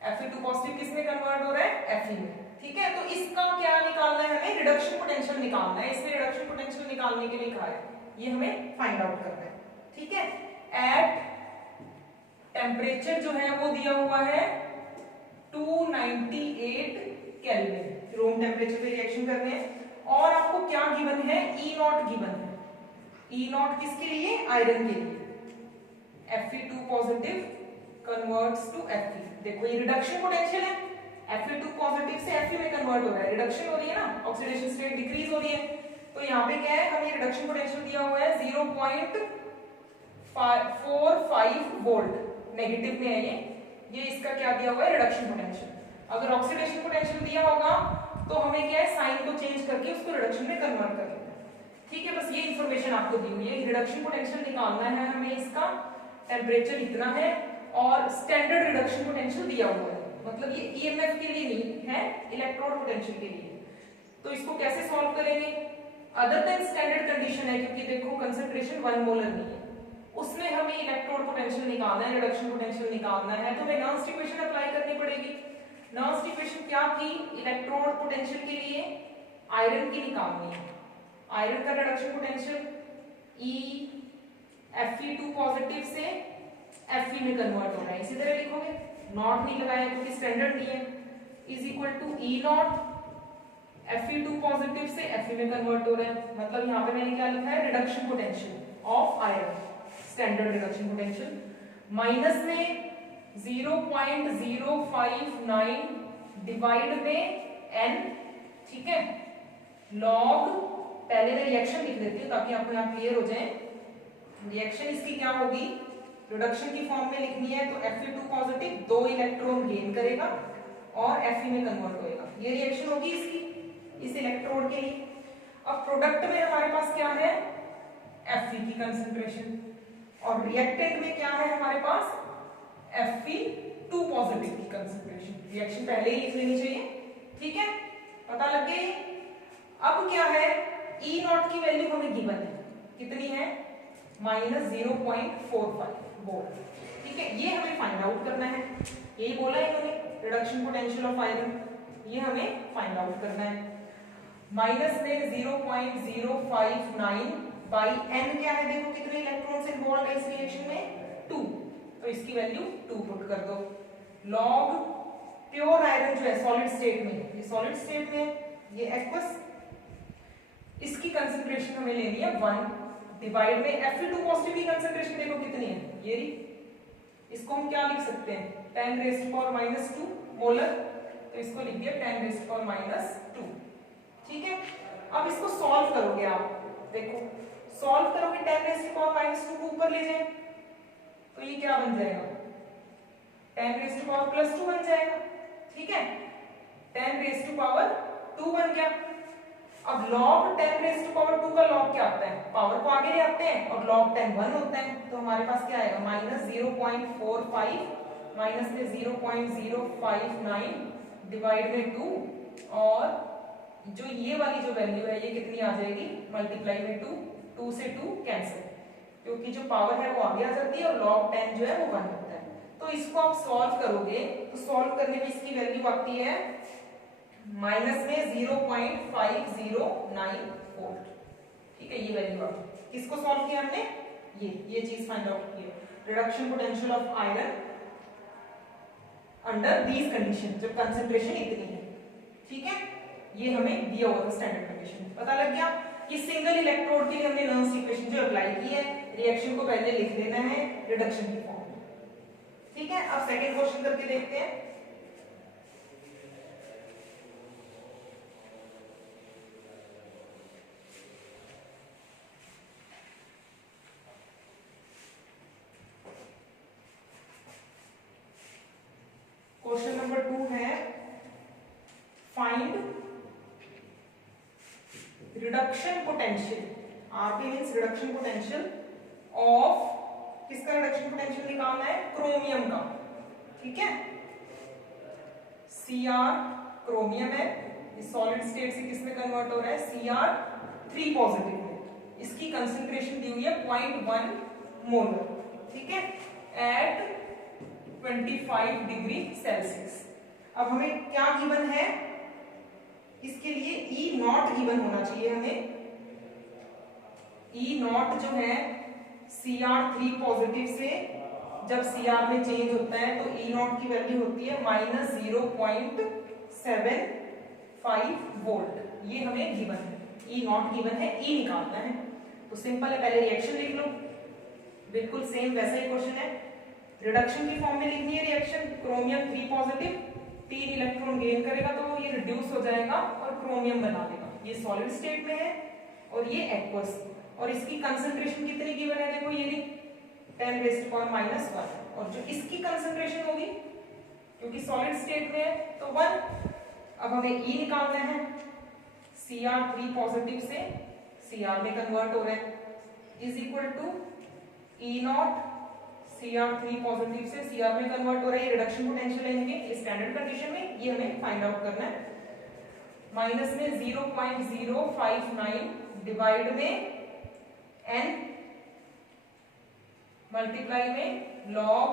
Fe2 पॉजिटिव किसमें कन्वर्ट हो रहा है, Fe में। ठीक है, तो इसका क्या निकालना है, हमें रिडक्शन पोटेंशियल निकालना है, इसमें रिडक्शन पोटेंशियल निकालने के लिए कहा है, ये हमें फाइंड आउट करना है। ठीक है, एट टेम्परेचर जो है वो दिया हुआ है 298 केल्विन, रूम टेम्परेचर पे रिएक्शन कर रहे हैं, और आपको क्या गिवन है, ई नॉट गिवन है। ई नॉट किसके लिए, आयरन के लिए। Fe2 positive converts to Fe, देखो ये रिडक्शन पोटेंशियल है, Fe2 पॉजिटिव से Fe में कन्वर्ट हो रहा है, रिडक्शन हो रही है ना, ऑक्सीडेशन स्टेट डिक्रीज हो रही है, तो यहाँ पे क्या है, हमें रिडक्शन पोटेंशियल दिया हुआ है 0.45 वोल्ट, नेगेटिव में है ये इसका क्या दिया हुआ है रिडक्शन पोटेंशियल। अगर ऑक्सीडेशन पोटेंशियल दिया होगा तो हमें क्या है, साइन को चेंज करके उसको रिडक्शन में कन्वर्ट कर लेना है। ठीक है, बस ये इंफॉर्मेशन आपको दी हुई है। रिडक्शन पोटेंशियल निकालना है हमें, इसका टेम्परेचर इतना है और स्टैंडर्ड रिडक्शन पोटेंशियल दिया हुआ है, मतलब ये ईएमएफ के लिए नहीं है, इलेक्ट्रोड पोटेंशियल के लिए। तो इसको कैसे सॉल्व करेंगे, अदर देन स्टैंडर्ड कंडीशन है, क्योंकि देखो कंसंट्रेशन 1 मोलर नहीं है, उसमें हमें इलेक्ट्रोड पोटेंशियल निकालना है, रिडक्शन पोटेंशियल निकालना है, तो हमें नर्न्स इक्वेशन अप्लाई करनी पड़ेगी। नर्न्स इक्वेशन क्या थी, इलेक्ट्रोड पोटेंशियल के लिए आयरन की निकालनी है। आयरन का रिडक्शन पोटेंशियल Fe2 पॉजिटिव से Fe में कन्वर्ट हो रहा है, इसी तरह लिखोगे, नॉट नहीं लगाया क्योंकि स्टैंडर्ड नहीं है, is equal to E naught Fe2 positive से Fe में कन्वर्ट हो रहा है, मतलब यहाँ पे मैंने क्या लिखा है, reduction potential of iron, standard reduction potential, minus में 0.059 डिवाइड में n, ठीक है, लॉग, पहले मैं रिएक्शन लिख देती हूँ ताकि आपको यहाँ क्लियर हो जाए। रिएक्शन इसकी क्या होगी, रिडक्शन की फॉर्म में लिखनी है तो Fe2 पॉजिटिव 2 इलेक्ट्रॉन गेन करेगा और Fe में कन्वर्ट होएगा, ये रिएक्शन होगी इसकी, इस इलेक्ट्रोड के लिए। अब प्रोडक्ट में हमारे पास क्या है, Fe की कंसंट्रेशन, और रिएक्टेंट में क्या है हमारे पास, Fe2 पॉजिटिव की कंसंट्रेशन। रिएक्शन पहले ही लिख लेनी चाहिए, ठीक है, पता लग गया। अब क्या है, E नॉट की वैल्यू हमें गिवन है, कितनी है, -0.45 वोल्ट, ठीक है, ये हमें फाइंड आउट करना है, यही बोला है इन्होंने, रिडक्शन पोटेंशियल ऑफ आयरन, ये हमें फाइंड आउट करना है। माइनस में 0.059 बाई n क्या है, देखो कितने इलेक्ट्रॉन्स इन्वॉल्व है इस रिएक्शन में, 2, तो इसकी वैल्यू 2 पुट कर दो। लॉग प्योर आयरन जो है सॉलिड स्टेट में, ये सॉलिड स्टेट में, ये एक्वस, इसकी कंसंट्रेशन हमें लेनी है 1 डिवाइड में Fe2 पॉजिटिव की कंसंट्रेशन देखो कितनी है, ये रही, इसको हम क्या लिख सकते हैं, 10⁻⁻2 मोलर, तो इसको लिख दिया 10⁻², ठीक है। अब इसको सॉल्व करोगे आप, देखो सॉल्व करोगे 10⁻² को ऊपर ले जाए तो ये क्या बन जाएगा, 10⁻² बन जाएगा, ठीक है, 10⁻² बन गया। अब log 10⁻² का log क्या होता है, पावर को आगे ले आते हैं और log 10 1 होता है, तो हमारे पास क्या आएगा, -0.45 माइनस में 0.059 डिवाइड में 2, और जो ये वाली जो वैल्यू है ये कितनी आ जाएगी, मल्टीप्लाई में 2 से 2 कैंसिल, क्योंकि जो पावर है वो आगे आ जाती है और log 10 जो है वो 1 होता है। तो इसको आप सॉल्व करोगे तो सॉल्व करने में इसकी वैल्यू आती है माइनस में 0.509 वोल्ट, ठीक है, ये वैल्यू आ गई। किसको सॉल्व किया हमने, ये चीज फाइंड आउट की है, reduction potential of iron under these condition, जब कंसंट्रेशन इतनी है, ठीक है, ये हमें दिया हुआ स्टैंडर्ड कंडीशन, पता लग गया। ये सिंगल इलेक्ट्रोड के लिए हमने नर्न्स इक्वेशन जो अप्लाई की है, रिएक्शन को पहले लिख लेना है रिडक्शन की फॉर्म में, ठीक है। अब सेकंड क्वेश्चन करके देखते हैं। क्वेश्चन नंबर 2 है, find reduction potential, RP means reduction potential of, किसका रिडक्शन पोटेंशियल निकालना है, क्रोमियम का, ठीक है, Cr क्रोमियम है, इस सॉलिड स्टेट से किसमें कन्वर्ट हो रहा है, Cr3 पॉजिटिव में, इसकी कंसंट्रेशन दी हुई है 0.1 मोलर, ठीक है, एट 25 डिग्री सेल्सियस। अब हमें क्या गिवन है, इसके लिए E नॉट गिवन होना चाहिए हमें, E नॉट जो है Cr3 पॉजिटिव से जब Cr में चेंज होता है तो E नॉट की वैल्यू होती है -0.75 वोल्ट, ये हमें गिवन है, E नॉट गिवन है, E निकालना है, तो सिंपल है, पहले रिएक्शन लिख लो, बिल्कुल सेम वैसा ही क्वेश्चन है, रिडक्शन की फॉर्म में लिखनी है reaction, chromium 3 positive 3 electron gain करेगा तो ये रिड्यूस हो जाएगा और क्रोमियम बना देगा, ये सॉलिड स्टेट में है और ये एक्वस, और इसकी कंसंट्रेशन कितनी गिवन है, देखो ये 10⁻⁻1, और जो इसकी कंसंट्रेशन होगी क्योंकि सॉलिड स्टेट में है तो 1। अब हमें ई निकालना है, Cr3 पॉजिटिव से Cr में कन्वर्ट हो रहा है, is equal to E naught Cr3 positive से Cr में कन्वर्ट हो रहा है, रिडक्शन पोटेंशियल लेंगे ये स्टैंडर्ड कंडीशन में, ये हमें फाइंड आउट करना है। माइनस में 0.059 डिवाइड में n मल्टीप्लाई में log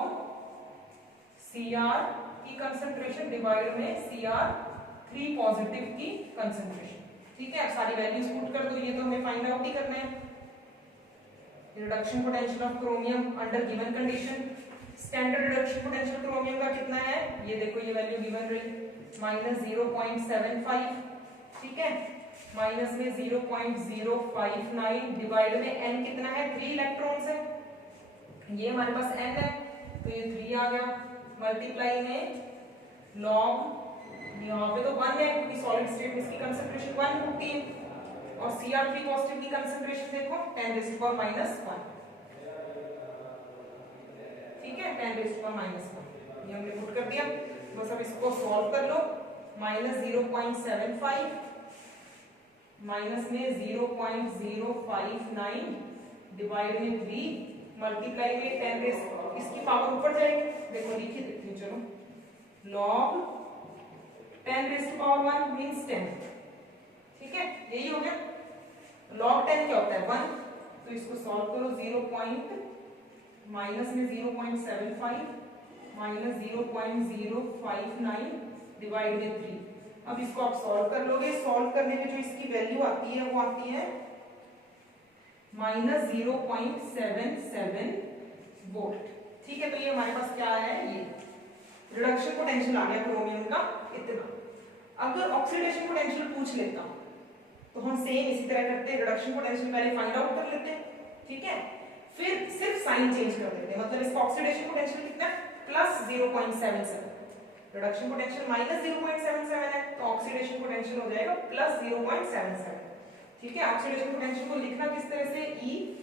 Cr की कंसंट्रेशन डिवाइड में Cr3 पॉजिटिव की कंसंट्रेशन। ठीक है, अब सारी वैल्यूज पुट कर दो, ये तो हमें फाइंड आउट ही करना है। Reduction potential of chromium under given condition, standard reduction potential chromium का कितना है, ये देखो ये वैल्यू गिवन रही -0.75। ठीक है, माइनस में 0.059 डिवाइड में n कितना है, 3 इलेक्ट्रॉन्स है, ये हमारे पास n है तो ये 3 आ गया, मल्टीप्लाई में log, यहाँ पे तो 1 है क्योंकि सॉलिड स्टेट में इसकी कंसंट्रेशन 1 होती है, और Cr3 पॉजिटिव की कंसंट्रेशन देखो 10⁻⁻1। ठीक है, 10⁻⁻1 ये हमने पुट कर दिया। बस अब इसको सॉल्व कर लो, -0.75 माइनस में 0.059 डिवाइड में 3 मल्टीप्लाई में 10 इसकी पावर ऊपर जाएगी, देखो लिखी देती हूँ, चलो log 10⁻1 मींस 10। ठीक है, यही हो गया। log 10 क्या होता है, 1, तो इसको सॉल्व करो, माइनस में 0.75 माइनस 0.059 डिवाइड में 3। अब इसको आप सॉल्व कर लोगे, सॉल्व करने में जो इसकी वैल्यू आती है वो आती है -0.77 वोल्ट। ठीक है, तो ये हमारे पास क्या है, ये रिडक्शन पोटेंशियल आ गया क्रोमियम का इतना। अगर ऑक्सीडेशन पोटेंशियल पूछ लेता तो हम सेम इसी तरह करते, रिडक्शन पोटेंशियल पहले फाइंड आउट कर लेते। ठीक है, फिर सिर्फ साइन चेंज कर देते, मतलब इसका ऑक्सीडेशन पोटेंशियल कितना है, +0.77, रिडक्शन पोटेंशियल -0.77 है तो ऑक्सीडेशन पोटेंशियल हो जाएगा +0.77। ठीक है, ऑक्सीडेशन पोटेंशियल को लिखना किस तरह से, ई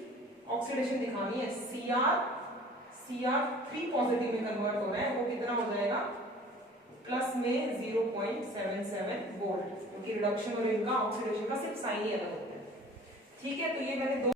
ऑक्सीडेशन दिखानी है, Cr3 पॉजिटिव में कन्वर्ट हो रहा है, वो कितना हो जाएगा, प्लस में 0.77 वोल्ट, क्योंकि रिडक्शन और इनका ऑक्सीडेशन का सिर्फ साइन ही अलग होता है। ठीक है, तो ये मैंने दो